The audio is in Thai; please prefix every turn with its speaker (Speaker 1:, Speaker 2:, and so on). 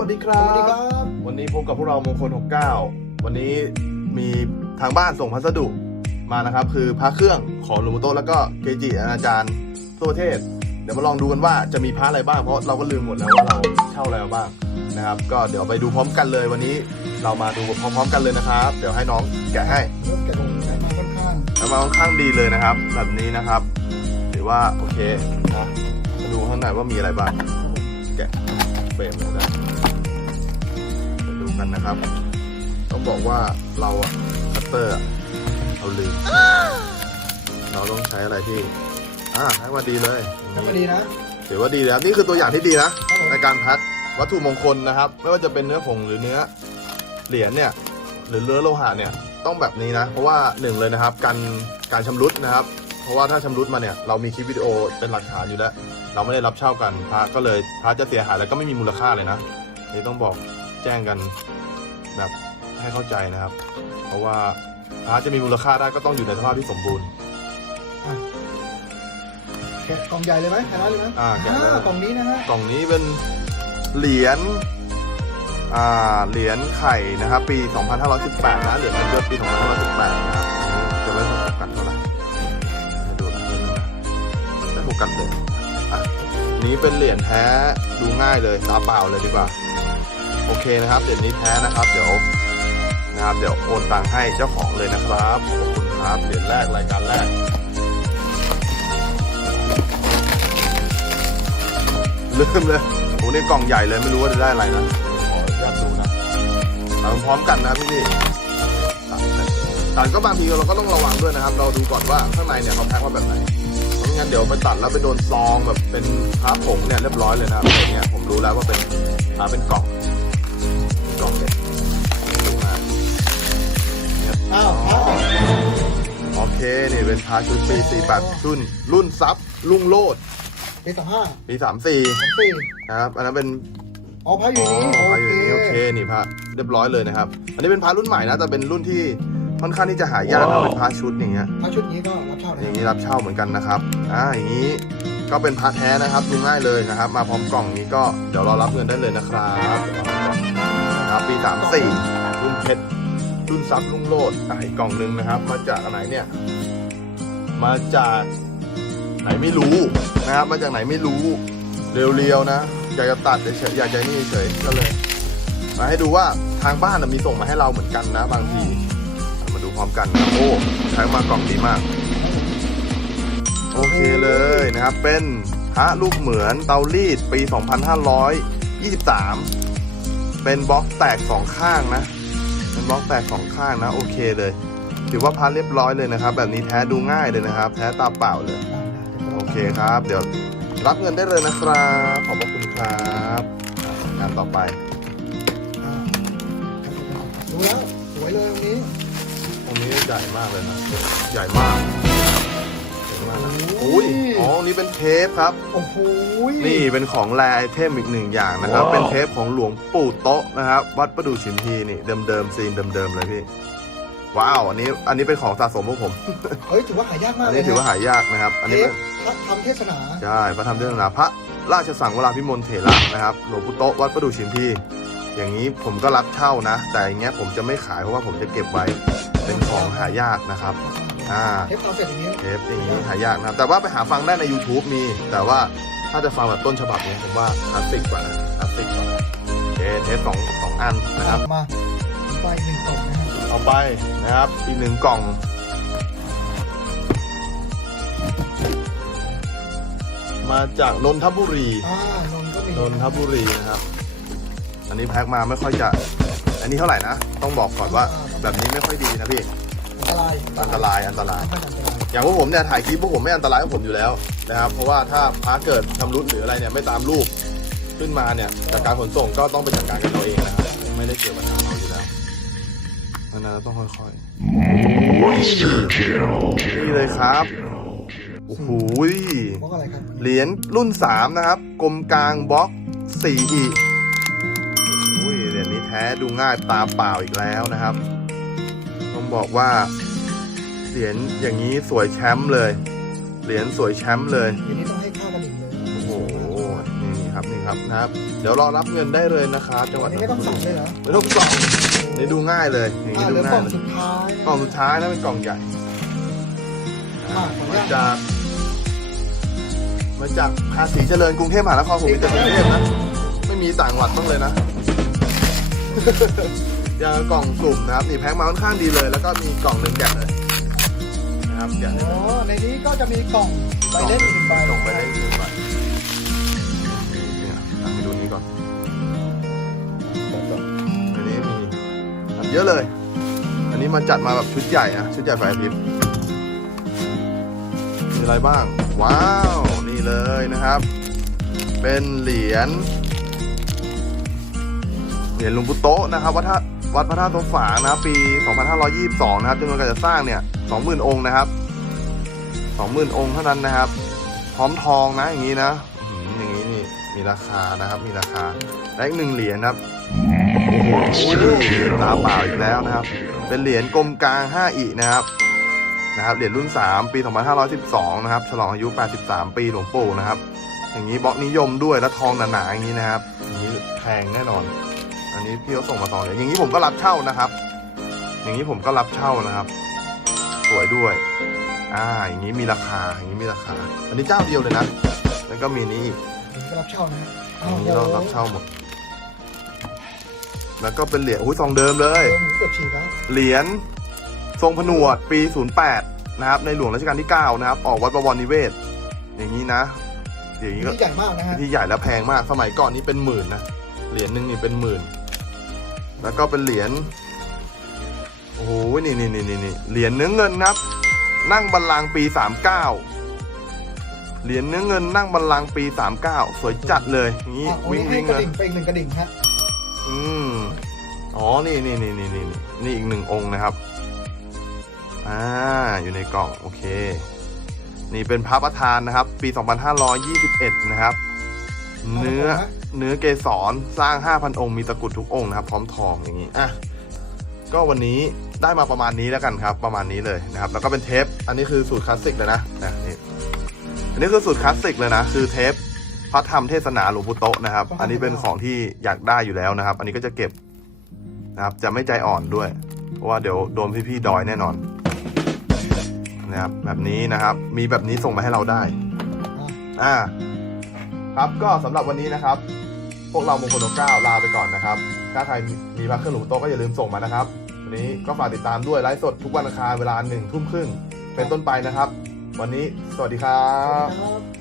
Speaker 1: วัสดีครับ
Speaker 2: สวัสดีครับ
Speaker 1: วันนี้พบกับพวกเรามงคล 69 วันนี้มีทางบ้านส่งพัสดุมานะครับ คือพระเครื่องของหลวงปู่โตะแล้วก็เกจิอาจารย์ทั่วประเทศ เดี๋ยวมาลองดูกันว่าจะมีพระอะไรบ้างเพราะเราก็ลืมหมดแล้วว่าเราเช่าอะไรมาบ้างนะครับ ก็เดี๋ยวไปดูพร้อมกันเลยวันนี้เรามาดูพร้อมๆกันเลยนะครับ เดี๋ยวให้น้องแกะให้
Speaker 2: รถแกะลงใช้มาค่อนข้าง
Speaker 1: แล้วมาค่อนข้างดีเลยนะครับ แบบนี้นะครับถือว่าโอเคนะมาดูข้างในว่ามีอะไรบ้างแกะเฟรมเลยนะมาดู กันนะครับ ต้องบอกว่าเราอะคัตเตอร์อะเราลืมเราต้องใช้อะไรที่ อ่าให้มาดีเลย
Speaker 2: ทำมาดีนะ
Speaker 1: ถือว่าดีแล้วนี่คือตัวอย่างที่ดีนะ
Speaker 2: ครับผม
Speaker 1: ในการพัดวัตถุมงคลนะครับ ไม่ว่าจะเป็นเนื้อผงหรือเนื้อเหรียญเนี่ย หรือเนื้อโลหะเนี่ยต้องแบบนี้นะ เพราะว่าหนึ่งเลยนะครับ การการชำรุดนะครับ เพราะว่าถ้าชำรุดมาเนี่ยเรามีคลิปวิดีโอเป็นหลักฐานอยู่แล้ว เราไม่ได้รับเช่ากันพระก็เลยพระจะเสียหายแล้วก็ไม่มีมูลค่าเลยนะนี่ต้องบอก แจ้งกันแบบให้เข้าใจนะครับ เพราะว่าพระจะมีมูลค่าได้ก็ต้องอยู่ในสภาพที่สมบูรณ์
Speaker 2: แกะกล่องใหญ่เลยไหมแค่นั้นเลยไหม
Speaker 1: อ่าแกะเลย
Speaker 2: อ่ากล่องนี้นะฮะ
Speaker 1: กล่องนี้เป็นเหรียญอ่าเหรียญไข่นะครับ ปี 2518 นะเหรียญเงินยศปี 2518 นะครับอันนี้จะไม่โฟกัสเท่าไหร่ให้ดูนะไม่โฟกัสเลยอะนี้เป็นเหรียญแท้ดูง่ายเลยตาเปล่าเลยดีกว่าโอ เคนะครับเหรียญนี้แท้นะครับ เดี๋ยวนะครับเดี๋ยวโอนตังค์ให้เจ้าของเลยนะครับขอบคุณครับเหรียญแรกรายการแรก ลืมเลยโอ้นี่กล่องใหญ่เลยไม่รู้ว่าจะได้อะไรนะขออนุญาตดูนะเอาพร้อมกันนะพี่พี่ตัดก็บางทีเราก็ต้องระวังด้วยนะครับ เราดูก่อนว่าข้างในเนี่ยเขาแพ็คมาแบบไหนเพราะไม่งั้นเดี๋ยวไปตัดแล้วไปโดนซองแบบเป็นพาผงเนี่ยเรียบร้อยเลยนะครับอย่างเงี้ยผมรู้แล้วว่าเป็นพาเป็นกล่อง อ้า
Speaker 2: ว
Speaker 1: อ๋อ
Speaker 2: อ้าว
Speaker 1: โอเคนี่เป็นพาชุดปี48ชุนรุ่นซับลุงโลด
Speaker 2: ปีสองห้า
Speaker 1: ปี34
Speaker 2: สองสี่
Speaker 1: นะครับอันนั้นเป็น
Speaker 2: อ๋อพระอยู่นี่
Speaker 1: อ๋อพระอยู่ในนี้โอเคนี่พระเรียบร้อยเลยนะครับ อันนี้เป็นพระรุ่นใหม่นะแต่เป็นรุ่นที่ค่อนข้างที่จะหายากนะเป็นพระชุดอย่างเงี้ย
Speaker 2: พระชุดนี้ก็รับเช่า
Speaker 1: อ
Speaker 2: นะ
Speaker 1: ย่างนี้รับเช่าเหมือนกันนะครับอ่าอย่างนี้ก็เป็นพระแท้นะครับดูง่ายเลยนะครับ มาพร้อมกล่องนี้ก็เดี๋ยวเรารับเงินได้เลยนะครับเดี๋ยวเรารับกล่องนะครับปี34รุ่นเพชร รุ่นซับรุ่งโลดอะอีกกล่องหนึ่งนะครับ มาจากอันไหนเนี่ย มาจากไหนไม่รู้นะครับ มาจากไหนไม่รู้ เรียวๆนะ อยากจะตัดเฉยอยากจะนี่เฉยก็เลย มาให้ดูว่าทางบ้านมีส่งมาให้เราเหมือนกันนะ บางที มาดูพร้อมกันนะโอ้ใช้มากล่องดีมาก โอเคเลยนะครับ เป็นพระลูกเหมือนเตารีดปี 2523 เป็นบล็อกแตกสองข้างนะ บล็อกแตกสองข้างนะโอเคเลย ถือว่าพันเรียบร้อยเลยนะครับ แบบนี้แท้ดูง่ายเลยนะครับ แท้ตาเปล่าเลยโอเคครับ เดี๋ยวรับเงินได้เลยนะครับขอบพระคุณครับอ่างานต่อไป
Speaker 2: อ่าดูแล้วสวยเลยตรงนี้
Speaker 1: ตรงนี้ใหญ่มากเลยนะใหญ่มากใหญ่มากนะ อุ้ยอ๋อ นี่เป็นเทปครับ
Speaker 2: โอ้โห
Speaker 1: นี่เป็นของแรไอเทมอีกหนึ่งอย่างนะครับเป็นเทปของหลวงปู่โต๊ะนะครับ วัดประดู่ชิมพีนี่ เดิมๆซีนเดิมๆเลยพี่ ว้าว อันนี้ อันนี้เป็นของสะสมของผม
Speaker 2: เฮ้ยถือว่าหายากมาก
Speaker 1: อัน
Speaker 2: เลย
Speaker 1: นี้ถือว่าหายากนะครับ อันนี้
Speaker 2: เท
Speaker 1: เป็
Speaker 2: ป
Speaker 1: น
Speaker 2: พระทำเทศนา
Speaker 1: ใช่พระธรรมเทศนาพระราชสังวราพิมลเถระนะครับ หลวงปู่โต๊ะวัดประดู่ชิมพีอย่างนี้ผมก็รับเช่านะ แต่อย่างเงี้ยผมจะไม่ขายเพราะว่าผมจะเก็บไว้เป็นของหายากนะครับ อ่า
Speaker 2: เทปตามเสร็จอย่างนี้
Speaker 1: เทปอย่างนี้หายากนะครับ แต่ว่าไปหาฟังได้ใน YouTube มี แต่ว่าถ้าจะฟังแบบต้นฉบับเนี้ผมว่าคลาสสิกกว่านะคลาสสิกกว่าโอเคเทปสองสองอันนะครับ
Speaker 2: มาไปหนึ่งกล่องนะฮะ
Speaker 1: เอาไปนะครับ อีกหนึ่งกล่อง มาจากนนทบุรี
Speaker 2: อ่านนท์ก็มี
Speaker 1: นนทบุรีนะครับ อันนี้แพ็คมาไม่ค่อยจะ อันนี้เท่าไหร่นะ ต้องบอกก่อนว่าแบบนี้ไม่ค่อยดีนะพี่
Speaker 2: อันตราย
Speaker 1: อันตรายอันตราย
Speaker 2: ไม่อันตราย
Speaker 1: อย่างพวกผมเนี่ยถ่ายคลิปพวกผมไม่อันตรายกับผมอยู่แล้วนะครับ เพราะว่าถ้าพาเกิดชำรุดหรืออะไรเนี่ยไม่ตามรูปขึ้นมาเนี่ยจากการขนส่งก็ต้องไปจัดการกันเราเองนะครับไม่ได้เกี่ยวกับทางเราอยู่แล้วอันนั้นต้องค่อยๆ
Speaker 3: Monster kill.
Speaker 1: นี่เลยครับ โอ้โห
Speaker 2: เพราะอะไรครับ
Speaker 1: เหรียญรุ่น 3 นะครับ กลมกลางบล็อก4อีโอ้ยเหรียญนี้แท้ดูง่ายตาเปล่าอีกแล้วนะครับต้อง บอกว่าเหรียญอย่างนี้สวยแชมป์เลย เหรียญสวยแชมป์เลย
Speaker 2: อย่างนี้ต้องให้ค่ากระดิ่งเลย
Speaker 1: โอ้โห นี่ครับนี่ครับนะครับ เดี๋ยวรอรับเงินได้เลยนะครับ จังหวั
Speaker 2: อั
Speaker 1: ด
Speaker 2: นนี้ไม่ต้องสั่งเลยเหรอ
Speaker 1: ไม่ต้องส่องนี่ดูง่ายเลย อย่าง
Speaker 2: อ่า
Speaker 1: นี้
Speaker 2: เห
Speaker 1: ดู
Speaker 2: ลือกล่
Speaker 1: ง่า
Speaker 2: อยง
Speaker 1: เลย
Speaker 2: สุดท้าย
Speaker 1: กล่องสุดท้ายนะเป็นกล่องใหญ่
Speaker 2: อ่าขออนุ
Speaker 1: มา
Speaker 2: ญาต
Speaker 1: จาก มาจากภาษีเจริญกรุงเทพมหานครผมมีแต่กรุงเทพนะ ไม่มีต่างจังหวัดบ้างเลยนะ อย่างกล่องสุ่มนะครับนี่แพ็คมาค่อนข้างดีเลย แล้วก็มีกล่องหนึ่งแกะเลยนะครับแกะเลย
Speaker 2: อ๋อในนี้ก็จะมีกล่องใบเล่นอีกหนึ่งใบ
Speaker 1: ส่งไปได้หนึ่งใบเนี่ยอะไปดูนี้ก่อนอันนี้มีอันเยอะเลย อันนี้มันจัดมาแบบชุดใหญ่นะชุดใหญ่ไฟอาทิตย์มีอะไรบ้าง ว้าว นี่เลยนะครับ เป็นเหรียญเหรียญหลุงพุโตะนะครับวัดท่า วัดพระธาตุสมฝานะครับปี 2522 นะครับจำนวนการจัดสร้างเนี่ย 20,000 องค์นะครับ 20,000 องค์เท่านั้นนะครับ พร้อมทองนะอย่างนี้นะอย่างนี้นี่มีราคานะครับ มีราคาและอีกหนึ่งเหรียญนะครับตาเปล่าอีกแล้วนะครับ เป็นเหรียญกลมกลาง 5อินะครับนะครับเหรียญรุ่น 3 ปี 2512 นะครับ ฉลองอายุ 83 ปีหลวงปู่นะครับ อย่างนี้บล็อกนิยมด้วยและทองหนาๆอย่างนี้นะครับอย่างนี้แพงแน่นอน นนี้พี่เขาส่งมาสองเหรียญอย่างนี้ผมก็รับเช่านะครับ อย่างนี้ผมก็รับเช่านะครับ สวยด้วย อ่า อย่างนี้มีราคา อย่างนี้มีราคา อันนี้เจ้าเดียวเลยนะ แล้วก็มีนี้อีก
Speaker 2: ถึงจะรับเช่านะ
Speaker 1: อันนี้เรารับเช่าหมด แล้วก็เป็นเหรียญอุ้ยซองเดิมเล
Speaker 2: เอยอหมูเกือบฉีกแล้ว
Speaker 1: เหรียญทรงผนวดปี 08 นะครับ ในหลวงรัชกาลที่ 9 นะครับ ออกวัดประวรนิเวศ อย่างนี้นะ อย่างนี้ก็
Speaker 2: นี่ใหญ่มากนะฮะ
Speaker 1: ที่ใหญ่และแพงมาก สมัยก่อนนี่เป็นหมื่นนะ เหรียญหนึ่งนี่เป็นหมื่น แล้วก็เป็นเหรียญโอ้โหนี่นี่นี่นี่นี่เหรียญเนื้อเงินครับ นั่งบัลลังก์ปี 39 เหรียญเนื้อเงินนั่งบัลลังก์ปี 39 สวยจัดเลยอย่างนี้
Speaker 2: อะวัน
Speaker 1: วิ่ง
Speaker 2: นี้ให้
Speaker 1: วิ่ง
Speaker 2: กระ
Speaker 1: เลย
Speaker 2: ดิ่งไปอีกหนึ่งกระดิ่งฮะ
Speaker 1: อืมอ๋อนี่นี่นี่นี่นี่นี่อีกหนึ่งองค์นะครับอ่าอยู่ในกล่องโอเค นี่เป็นพระประธานนะครับ ปี 2521 นะครับ เนื้อเนื้อเกสรสร้าง 5,000 องค์มีตะกรุดทุกองค์นะครับ พร้อมทองอย่างนี้อะก็วันนี้ได้มาประมาณนี้แล้วกันครับ ประมาณนี้เลยนะครับ แล้วก็เป็นเทป อันนี้คือสูตรคลาสสิกเลยนะนะนี่อันนี้คือสูตรคลาสสิกเลยนะ คือเทปพระธรรมเทศนาหลวงปู่โตะนะครับ อันนี้เป็นของที่อยากได้อยู่แล้วนะครับ อันนี้ก็จะเก็บนะครับ จะไม่ใจอ่อนด้วย เพราะว่าเดี๋ยวโดนพี่ๆดอยแน่นอน นะครับ แบบนี้นะครับ มีแบบนี้ส่งมาให้เราได้ อ่า ครับก็สำหรับวันนี้นะครับ พวกเรามงคลโนเก้าลาไปก่อนนะครับ ถ้าใครมีพระเครื่องหลวงโตก็อย่าลืมส่งมานะครับวันนี้ก็ฝากติดตามด้วยไลฟ์สดทุกวันอังคารเวลาหนึ่งทุ่มครึ่งเป็นต้นไปนะครับ วันนี้สวัสดี
Speaker 2: ครับ